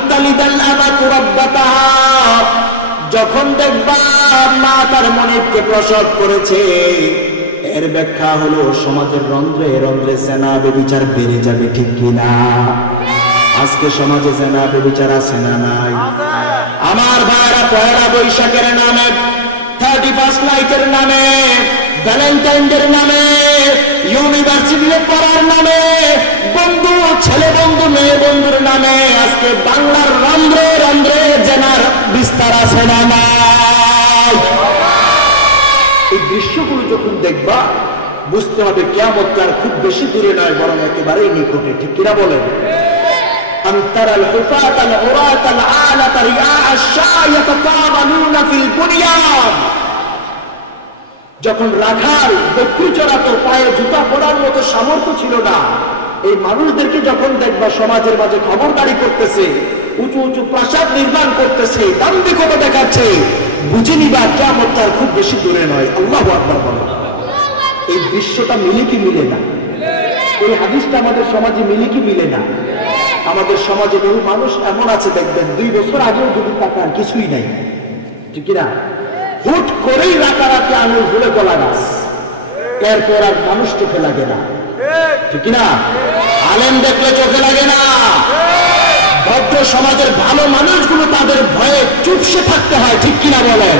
আনতালিদাল আমাতু রাব্বাতাহা, যখন দেখবা মা তার মনিবকে প্রসব করেছে, এর ব্যাখ্যা হলো সমাজের রন্ধ্রে রন্ধ্রে জেনা ব্যভিচার বেড়ে যাবে, ঠিক কিনা? আজকে সমাজে জেনা ব্যভিচার আছে না নাই? আমার ভাইরা, পয়লা বৈশাখের নামে, 31 নাইটের নামে, ভ্যালেন্টাইনের নামে, ইউনিভার্সিটিতে পড়ার নামে, বন্ধু ছেলে বন্ধু মেয়ে বন্ধুর নামে আজকে বাংলার রন্ধ্রে রন্ধ্রে জেনার বিস্তার আছে না নাই? এই দৃশ্যগুলো যখন দেখবা বুঝতে হবে কিয়ামত আর খুব বেশি দূরে নয়, বরং একেবারেই নিকটে, ঠিক কিনা বলেন? আনতারাল হুফাতাল উরাতাল আলাতা রিআআশ শায়াতাতাবালুনা ফিল বুনিয়ান, যখন রাখাল বকরি চড়াতো, পায়ে জুতা পরার মতো সামর্থ্য ছিল না, এই মানুষদেরকে যখন দেখবা সমাজের মাঝে খবরদারি করতেছে, উঁচু উঁচু প্রাসাদ নির্মাণ করতেছে, দাম্ভিকতা দেখাচ্ছে, বুঝে নিবা কিয়ামত আর খুব বেশি দূরে নয়। আল্লাহু আকবার বলেন। এই দৃশ্যটা মিলে কি মিলে না? এই হাদিসটা আমাদের সমাজে মিলে কি মিলে না? আমাদের সমাজে বহু মানুষ এমন আছে, দেখবেন 2 বছর আগেও যদি তাকান কিছুই নাই, ঠিক কিনা? হুট করেই রাতারাতি আঙুল ফুলে কলা গাছ, এরপর আর মানুষ চোখে লাগে না, ঠিক কিনা? আলেম দেখলে চোখে লাগে না। ভদ্র সমাজের ভালো মানুষগুলো তাদের ভয়ে চুপসে থাকতে হয়, ঠিক কিনা বলেন?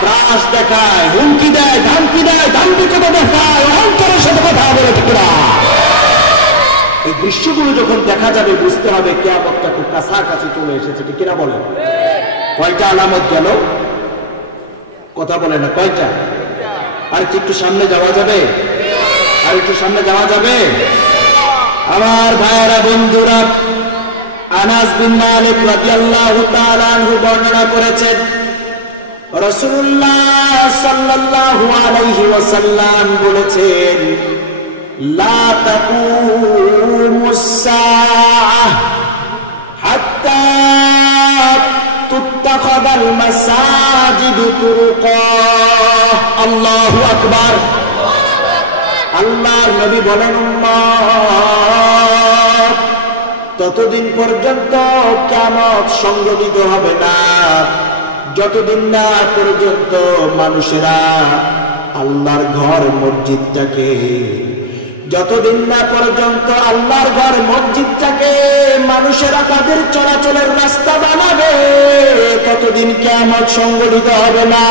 ত্রাস দেখায়, হুমকি দেয়, ধমকি দেয়, দাম্ভিকতা দেখায়, অহংকারের সাথে কথা বলে, ঠিক কিনা? এই দৃশ্যগুলো যখন দেখা যাবে বুঝতে হবে কিয়ামতটা খুব কাছাকাছি চলে এসেছে, ঠিক কিনা বলেন? কয়টা আলামত গেল? কথা বলে না, কয়টা? আর একটু সামনে যাওয়া যাবে? আর একটু সামনে যাওয়া যাবে? আমার ভাইয়েরা বন্ধুরা, আনাস বিন মালিক রাদিয়াল্লাহু তাআলা আনহু বর্ণনা করেছেন, রাসূলুল্লাহ সাল্লাল্লাহু আলাইহি ওয়াসাল্লাম বলেছেন, লা তাকুমুস সাআহ হাত্তা তুত্তাখাদাল মাসাজিদু তুরুকা। আল্লাহু আকবার। আল্লাহর নবী বলেন, উম্মত, ততদিন পর্যন্ত কিয়ামত সংঘটিত হবে না যতদিন না পর্যন্ত মানুষেরা আল্লাহর ঘর মসজিদটাকে, যতদিন না পর্যন্ত আল্লাহর ঘর মসজিদটাকে মানুষেরা তাদের চলাচলের রাস্তা বানাবে, ততদিন কিয়ামত সংঘটিত হবে না।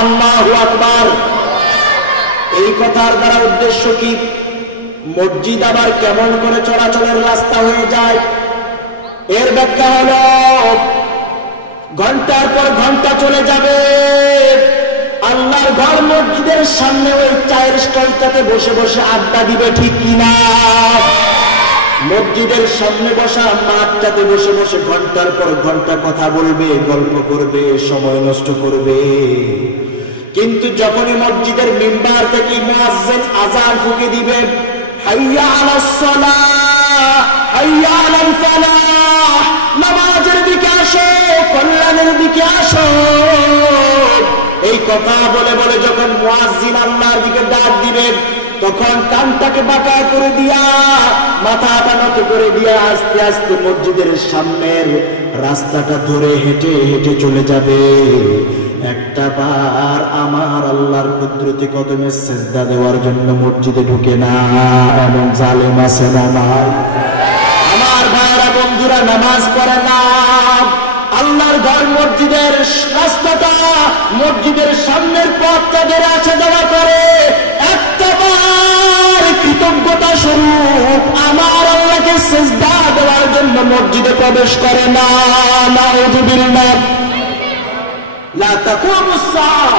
আল্লাহু আকবার। এই কথার দ্বারা উদ্দেশ্য কি? মসজিদ আবার কেমন করে চলাচলের রাস্তা হয়ে যায়? এর ব্যাখ্যা হলো, ঘন্টার পর ঘন্টা চলে যাবে, আল্লাহর ঘর মসজিদের সামনে ওই চায়ের স্টলটাতে বসে বসে আড্ডা দিবে, ঠিক কিনা? মসজিদের সামনে বসা মাঠটাতে বসে বসে ঘন্টার পর ঘন্টা কথা বলবে, গল্প করবে, সময় নষ্ট করবে। কিন্তু যখনই মসজিদের মিম্বার থেকে মুয়াজ্জিন আযান ফুঁকে দিবে, হাইয়া আলাস সালাহ, হাইয়া আলাল ফালাহ, নামাজের দিকে আসো, কল্যাণের দিকে আসো, এই কথা বলে বলে যখন মুয়াজ্জিন আল্লাহর দিকে ডাক দিবেন, তখন কানটাকে বাঁকা করে দিয়া, মাথাটা নত করে দিয়া আস্তে আস্তে মসজিদের সামনের রাস্তাটা ধরে হেঁটে হেঁটে চলে যাবে। একটা বার আমার আল্লাহর কুদরতি কদমে সিজদা দেওয়ার জন্য মসজিদে ঢুকে না, এমন জালেম আছে না নাই? আমার ভাইরা বন্ধুরা, নামাজ পড়ে না, আল্লাহর ঘর মসজিদের রাস্তাটা, মসজিদের সামনের পথটা ধরে আসা যাওয়া করে, একটা বার কৃতজ্ঞতা স্বরূপ আমার আল্লাহকে সিজদা দেওয়ার জন্য মসজিদে প্রবেশ করে না। নাউযুবিল্লাহ। লা তাকুমুস সাআহ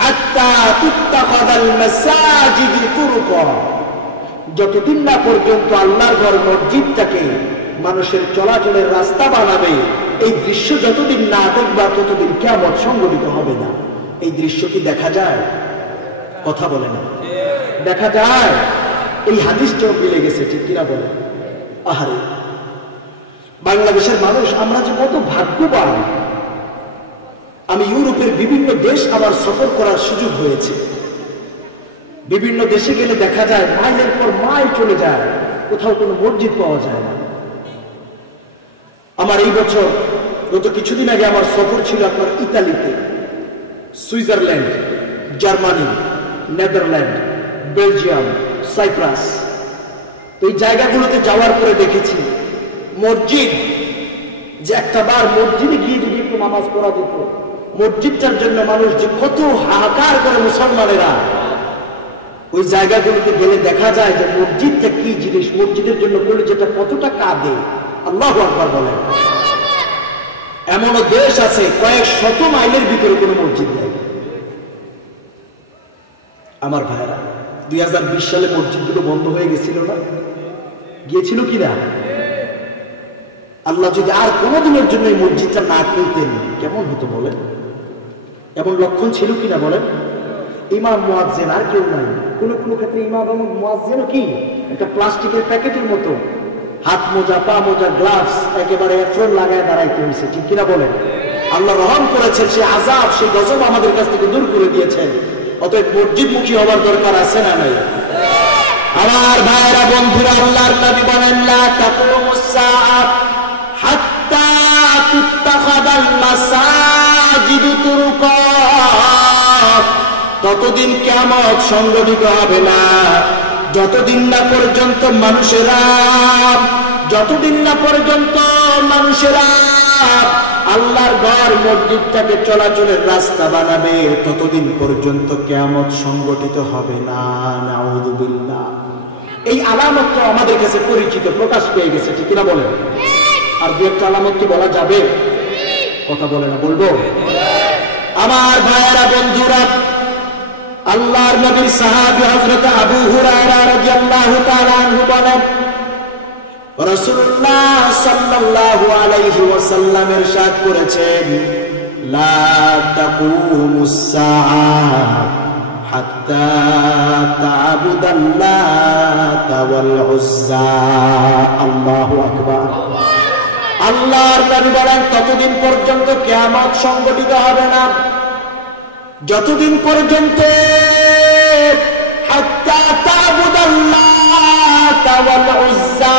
হাত্তা তুত্তাখাদাল মাসাজিদু তুরুকা, যতদিন না পর্যন্ত আল্লাহর ঘর মসজিদটাকে মানুষের চলাচলের রাস্তা বানাবে, এই দৃশ্য যতদিন না দেখবা ততদিন কিয়ামত সংঘটিত হবে না। এই দৃশ্য কি দেখা যায়? কথা বলে না, দেখা যায়। এই হাদিসটাও মিলে গেছে, ঠিক কিনা বলে? আহারে, বাংলাদেশের মানুষ আমরা যে কত ভাগ্যবান। আমি ইউরোপের বিভিন্ন দেশ আবার সফর করার সুযোগ হয়েছে। বিভিন্ন দেশে গেলে দেখা যায় মাইলের পর মাইল চলে যায়, কোথাও কোনো মসজিদ পাওয়া যায় না। আমার এই বছর গত কিছুদিন আগে আমার সফর ছিল আপনার ইতালিতে, Switzerland, Germany, Netherland, Belgium, Cyprus. তো এই জায়গাগুলোতে যাওয়ার পরে দেখেছি মসজিদ, যে একটা বার মসজিদে গিয়ে যদি একটু নামাজ পড়া যেত, মসজিদটার জন্য মানুষ যে কত হাহাকার করে মুসলমানেরা, ওই জায়গাগুলোতে গেলে দেখা যায় যে মসজিদটা কি জিনিস, মসজিদের জন্য যেটা কতটা কাঁদে। আল্লাহু আকবার বলেন। এমনও দেশ আছে কয়েক শত মাইলের ভিতরে কোনো মসজিদ নেই। আমার ভাইরা, 2020 সালে মসজিদগুলো বন্ধ হয়ে গেছিল না? গিয়েছিল কিনা? আল্লাহ যদি আর কোনোদিনের জন্য এই মসজিদটা না খুলতেন কেমন হতো বলেন? এমন লক্ষণ ছিল কিনা বলেন? ইমাম মুয়াজ্জিন আর কেউ নাই। কোন কোন ক্ষেত্রে ইমাম এবং মুয়াজ্জিনও কি একটা প্লাস্টিকের প্যাকেটের মতো, হাত মোজা, পা মোজা, গ্লাভস একেবারে এফরন লাগায় দাঁড়াইতে হয়েছে, ঠিক কিনা বলেন? আল্লাহ রহম করেছেন, সেই আযাব, সেই গজব আমাদের কাছ থেকে দূর করে দিয়েছেন। অতএব মসজিদমুখী হওয়ার দরকার আছে না নাই? আমার ভাইরা, বন্ধুরা, আল্লাহর নবী বলেন লা তাকুমুস সাআত হাত্তা তুত্তাখাদাল মাসাজিদু তুরুকা। ততদিন কিয়ামত সংঘটিত হবে না যতদিন না পর্যন্ত মানুষেরা আল্লাহর ঘর মসজিদটাকে চলাচলের রাস্তা বানাবে, ততদিন পর্যন্ত কিয়ামত সংঘটিত হবে না। নাউযুবিল্লাহ। এই আলামতটা আমাদের কাছে পরিচিত, প্রকাশ পেয়ে গেছে, ঠিক কিনা বলেন? আর দু একটা আলামত কি বলা যাবে? কথা বলে না, বলবো? আমার ভাইয়েরা, বন্ধুরা, আল্লাহর নবীর সাহাবী হযরত আবু হুরায়রা রাদিয়াল্লাহু তাআলা আনহু বলেন, রাসূলুল্লাহ সাল্লাল্লাহু আলাইহি ওয়াসাল্লাম ইরশাদ করেছেন, লা তাকুমুস সাআত হাত্তা তা'বুদাল্লাতা ওয়াল উজ্জা। আল্লাহু আকবার। আল্লাহর নবী বলেন, ততদিন পর্যন্ত কিয়ামত সংঘটিত হবে না যতদিন পর্যন্ত হাত্তা তা'বুদাল্লাতা ওয়াল উজ্জা,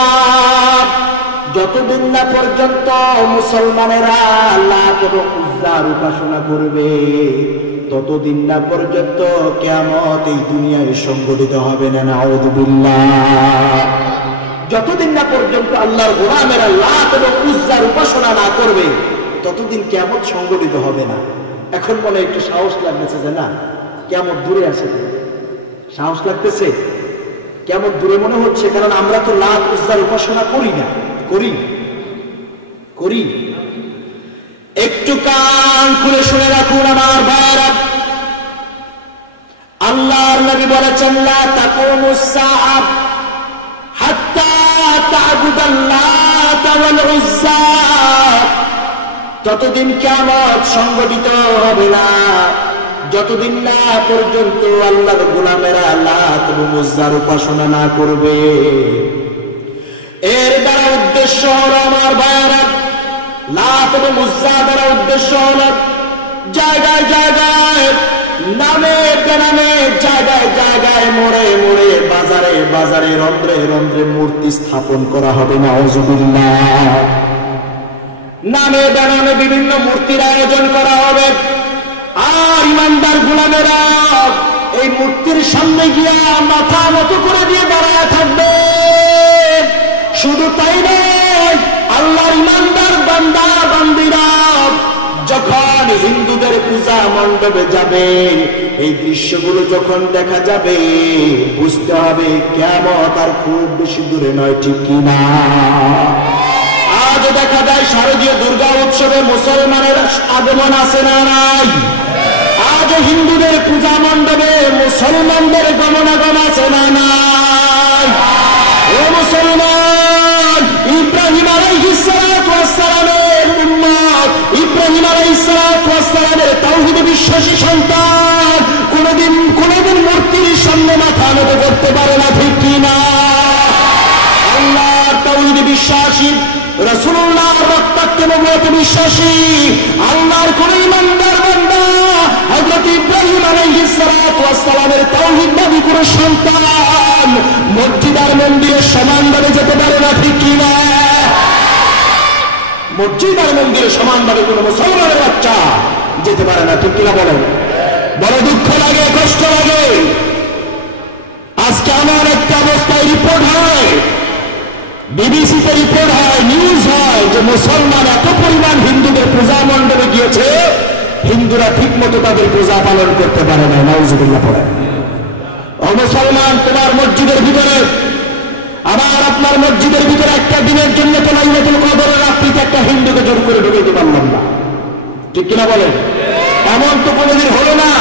যতদিন না পর্যন্ত মুসলমানেরা লাত এবং উজ্জার উপাসনা করবে, ততদিন না পর্যন্ত কিয়ামত এই দুনিয়ায় সংঘটিত হবে না। নাউযুবিল্লাহ। যতদিন না পর্যন্ত আল্লাহর গোলামেরা লাত এবং উজ্জার উপাসনা না করবে, ততদিন কিয়ামত সংঘটিত হবে না। এখন বলে একটু সাহস লাগতেছে যে না, কিয়ামত দূরে আছে। সাহস লাগতেছে? কিয়ামত দূরে মনে হচ্ছে, কারণ আমরা তো লাত উজ্জার উপাসনা করি না। করি? একটু কান খুলে শুনে রাখুন আমার ভাইরা, আল্লাহর নবী বলেছেন, লা তাকুমুস সাআত হাত্তা তা'বুদাল্লাতা ওয়াল উজ্জা। ততদিন কিয়ামত সংঘটিত হবে না যতদিন না পর্যন্ত আল্লাহর গোলামেরা লাত এবং উজ্জার উপাসনা না করবে। এর দ্বারা উদ্দেশ্য হলো আমার ভাইরা, লাত এবং উজ্জা দ্বারা উদ্দেশ্য হলো জায়গায় জায়গায়, নামে বেনামে, জায়গায় জায়গায়, মোড়ে মোড়ে, বাজারে বাজারে, রন্ধ্রে রন্ধ্রে মূর্তি স্থাপন করা হবে। নাউযুবিল্লাহ। নামে বেনামে বিভিন্ন মূর্তির আয়োজন করা হবে, আর ইমানদার গোলামেরা এই মূর্তির সামনে গিয়া মাথা নত করে দিয়ে দাঁড়ায় থাকবে। শুধু তাই নয়, আল্লাহর ইমানদার বান্দা বান্দীরা যখন হিন্দুদের পূজা মণ্ডপে যাবে, এই দৃশ্যগুলো যখন দেখা যাবে, বুঝতে হবে কিয়ামত আর খুব বেশি দূরে নয়, ঠিক কিনা? আজ দেখা যায় শারদীয় দুর্গা উৎসবে মুসলমানের আগমন আছে না নাই? আজ হিন্দুদের পূজা মণ্ডপে মুসলমানদের গমনাগমন আছে না নাই? ও মুসলমান, ইব্রাহিম আলাইহিস সালাতু ওয়াস সালামের উম্মত, ইব্রাহিম আলাইহিস সালাতু ওয়াস সালামের তাওহীদে বিশ্বাসী সন্তান কোনদিন মূর্তির সামনে মাথা নত করতে পারে না, ঠিক কিনা? আল্লাহর তাওহীদে বিশ্বাসী, রাসূলুল্লাহর রক্তাক্ত নবুয়তে বিশ্বাসী আল্লাহর কোন ইমানদার বান্দা হযরত ইব্রাহিম আলাইহিস সালাতু ওয়াস সালামের তাওহীদবাদী কোন সন্তান মসজিদ আর মন্দিরের সমানভাবে যেতে পারে না, ঠিক কিনা? মসজিদ আর মন্দিরে সমানভাবে কোনো মুসলমানের বাচ্চা যেতে পারে না, ঠিক কিনা বলেন? বড় দুঃখ লাগে, কষ্ট লাগে। আজকে আমার একটা অবস্থায় রিপোর্ট হয়, বিবিসিতে রিপোর্ট হয়, নিউজ হয় যে মুসলমান এত পরিমাণ হিন্দুদের পূজা মণ্ডপে গিয়েছে, হিন্দুরা ঠিক মতো তাদের পূজা পালন করতে পারে না। নাউজুবিল্লাহ পড়েন। ও মুসলমান, তোমার মসজিদের ভিতরে, আবার আপনার মসজিদের ভিতরে একটা দিনের জন্য তো লাইলাতুল কদরের রাত্রিতে একটা হিন্দুকে জোর করে ঢুকাইতে পারলাম না, ঠিক কিনা বলেন? এমন তো কোনোদিন হলো না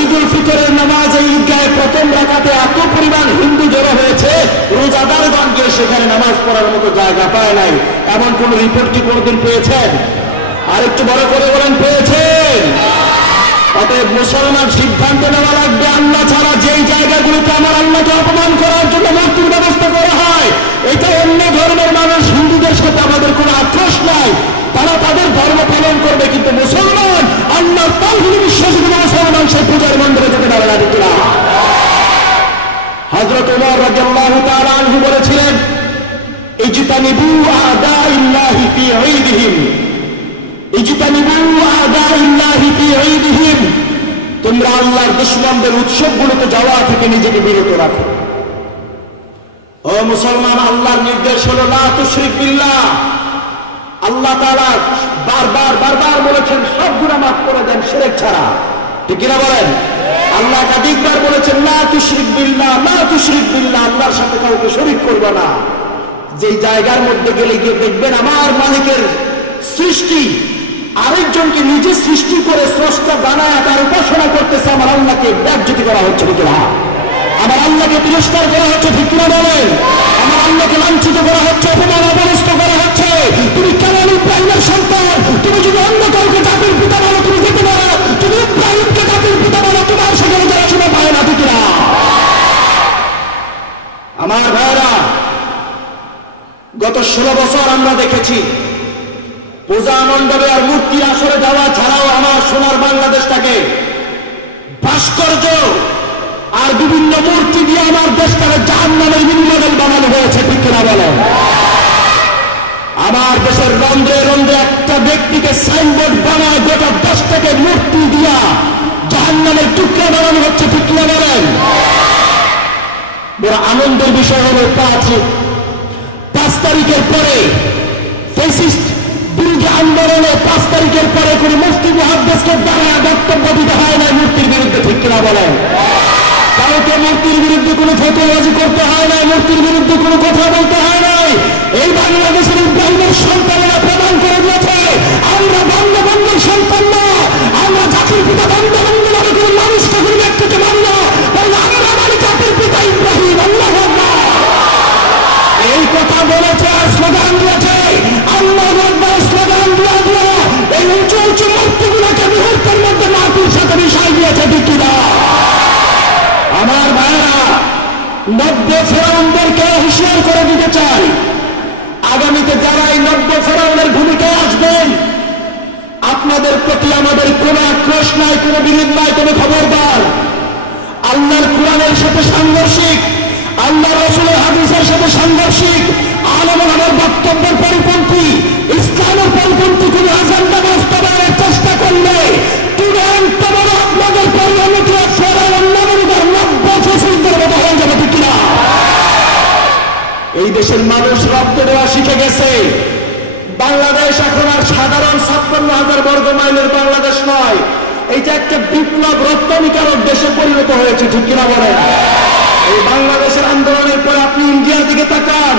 ঈদুল ফিতরের নামাজে ঈদগাহে প্রথম রাকাতে এত পরিমাণ হিন্দু জড়ো হয়েছে, রোজাদারগণ গিয়ে সেখানে নামাজ পড়ার মতো জায়গা পায় নাই, এমন কোন রিপোর্ট কি কোনোদিন পেয়েছেন? আর একটু বড় করে বলেন, পেয়েছেন? অতএব মুসলমান সিদ্ধান্ত নেওয়া লাগবে, আল্লাহ ছাড়া যেই জায়গাগুলোতে আমার আল্লাহকে অপমান করার জন্য মূর্তির ব্যবস্থা করা হয়, এটা অন্য ধর্মের মানুষ, হিন্দুদের সাথে আমাদের কোনো আক্রোশ নাই, তারা তাদের ধর্ম পালন করবে, কিন্তু মুসলমান আল্লাহ তাওহীদে বিশ্বাসী মুসলমান সেই পূজার মণ্ডপে যেতে পারে না, ঠিক না? হযরত ওমর রাদিয়াল্লাহু তাআলা আনহু বলেছিলেন, ইজতানিবু আদাইল্লাহি ফি ঈদিহিম, ইজতানিবু আদাইল্লাহি ফি ঈদিহিম, তোমরা আল্লাহর দুশমনদের উৎসবগুলোতে যাওয়া থেকে নিজেকে বিরত রাখো। ও মুসলমান, আল্লাহর নির্দেশ হলো লা তুশরিক বিল্লাহ। আল্লাহ তাআলা বারবার বলেছেন সব গুনাহ মাফ করে দেন শিরক ছাড়া, ঠিক কিনা বলেন? আল্লাহ একাধিকবার বলেছেন লা তুশরিক বিল্লাহ, লা তুশরিক বিল্লাহ, আল্লাহর সাথে কাউকে শরীক করবে না। যেই জায়গার মধ্যে গেলে গিয়ে দেখবেন আমার মালিকের সৃষ্টি আরেকজনকে নিজে সৃষ্টি করে স্রষ্টা বানায় তার উপাসনা করতেছে, আমার আল্লাহকে ব্যাজ্যতি করা হচ্ছে, ঠিক না? আমার আল্লাহকে তিরস্কার করা হচ্ছে, ঠিক কিনা বলেন? আমার আল্লাহকে লাঞ্ছিত করা হচ্ছে, অপমান অপদস্থ করা হচ্ছে। তুমি কেমন ইব্রাহিমের সন্তান? তুমি যদি অন্য কাউকে জাতির পিতা বলো তুমি যেতে পারো, তুমি ইব্রাহিমকে জাতির পিতা বলো, তোমার সেখানে যারা শুনে পায় না, ঠিক না? আমার ভাইরা, গত 16 বছর আমরা দেখেছি পূজা মণ্ডপে আর মূর্তির আসরে যাওয়া ছাড়াও আমার সোনার বাংলাদেশটাকে ভাস্কর্য আর বিভিন্ন মূর্তি দিয়ে আমার দেশটাকে জাহান্নামের মডেল বানানো হয়েছে, ঠিক কিনা বলেন? আমার দেশের রন্ধ্রে রন্ধ্রে একটা ব্যক্তিকে সাইনবোর্ড বানায় গোটা দেশটাকে মূর্তি দিয়া জাহান্নামের টুকরা বানানো হচ্ছে, ঠিক কিনা বলেন? বড় আনন্দের বিষয় হলো 5 তারিখের পরে ফ্যাসিস্ট বিরোধী আন্দোলনে 5 তারিখের পরে কোন মুফতি মুহাদ্দিসকে দাঁড়ায় বক্তব্য দিতে হয় না মূর্তির বিরুদ্ধে, ঠিক কিনা বলেন? কাউকে মূর্তির বিরুদ্ধে কোনো ফতোয়াবাজি করতে হয় না, মূর্তির বিরুদ্ধে কোনো কথা বলতে হয় নাই। এই বাংলাদেশের ইব্রাহিমের সন্তানেরা প্রমাণ করে দিয়েছে আমরা বঙ্গবন্ধুর সন্তান না, আমরা জাতির পিতা বঙ্গবন্ধু নামে কোনো মানুষকে কোনো ব্যক্তিকে মানি না, আমরা মানি জাতির পিতা ইব্রাহিম। আল্লাহু আকবার। এই কথা বলেছে আর স্লোগান দিয়েছে, আল্লাহু আকবার স্লোগান দিয়া দিয়া এই উঁচু উঁচু মূর্তিগুলোকে মুহূর্তের মধ্যে মাটির সাথে মিশাই দিয়েছে, ঠিক কিনা? আমার ভাইরা, 90 ফেরাউনদেরকে হুঁশিয়ার করে দিতে চাই, আগামীতে যারা এই 90 ফেরাউনের ভূমিকায় আসবেন, আপনাদের প্রতি আমাদের কোনো আক্রোশ নাই, কোনো বিরোধ নাই, তবে খবরদার আল্লাহর কোরআনের সাথে সাংঘর্ষিক, আল্লাহ রাসূলের হাদিসের সাথে সাংঘর্ষিক, আলেমের বক্তব্যের পরিপন্থী, ইসলামের পরিপন্থী কোন এজেন্ডা বাস্তবায়নের চেষ্টা করলে তুরন্ত আপনাদের পরিণতি এই দেশের মানুষ রক্ত দেওয়া শিখে গেছে। বাংলাদেশ এখন আর সাধারণ 56,000 বর্গ মাইলের বাংলাদেশ নয়, এইটা একটা বিপ্লব রপ্তানিকারক দেশে পরিণত হয়েছে, ঠিক কিনা বলেন? এই বাংলাদেশের আন্দোলনের পরে আপনি ইন্ডিয়ার দিকে তাকান,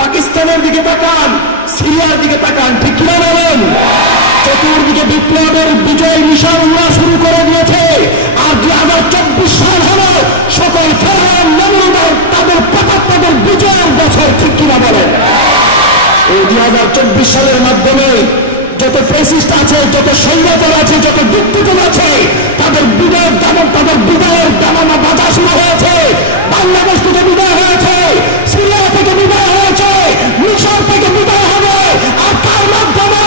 পাকিস্তানের দিকে তাকান, সিরিয়ার দিকে তাকান, ঠিক কিনা বলেন? চতুর্দিকে বিপ্লবের বিজয় মিশন উড়া শুরু করে দিয়েছে। আর 2024 সাল হলো সকল ফেরাউন নমরুদ তাদের 75 বিজয়ের বছর, ঠিক কিনা বলেন? এই 2024 সালের মাধ্যমে যত ফ্যাসিস্ট আছে, যত স্বৈরাচার আছে, যত ডিক্টেটর আছে, তাদের বিজয়ের দামন, তাদের বিদায়ের দামানা বাজা শুরু হয়েছে। বাংলাদেশ থেকে বিদায় হয়েছে, সিরিয়া থেকে বিদায় হয়েছে, মিশর থেকে বিদায় হবে। আর তার মাধ্যমে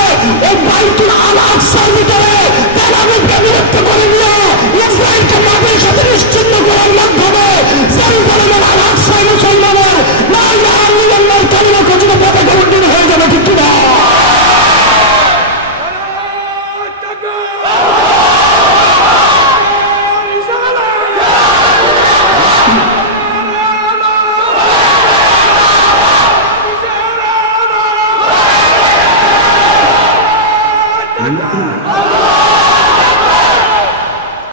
এই বাইতুল আল-আকসার ভিতরে তেল আবিবকে বিরক্ত করে দিয়ে ইসরায়েলকে মাটির সাথে নিশ্চিন্ন করার মাধ্যমে জেরুজালেমের আল-আকসায় মুসলমানের লা ইলাহা ইল্লাল্লাহর কালিমা খচিত পতাকা উড্ডীন হয়ে যাবে, ঠিক কিনা? বলেন না কেন?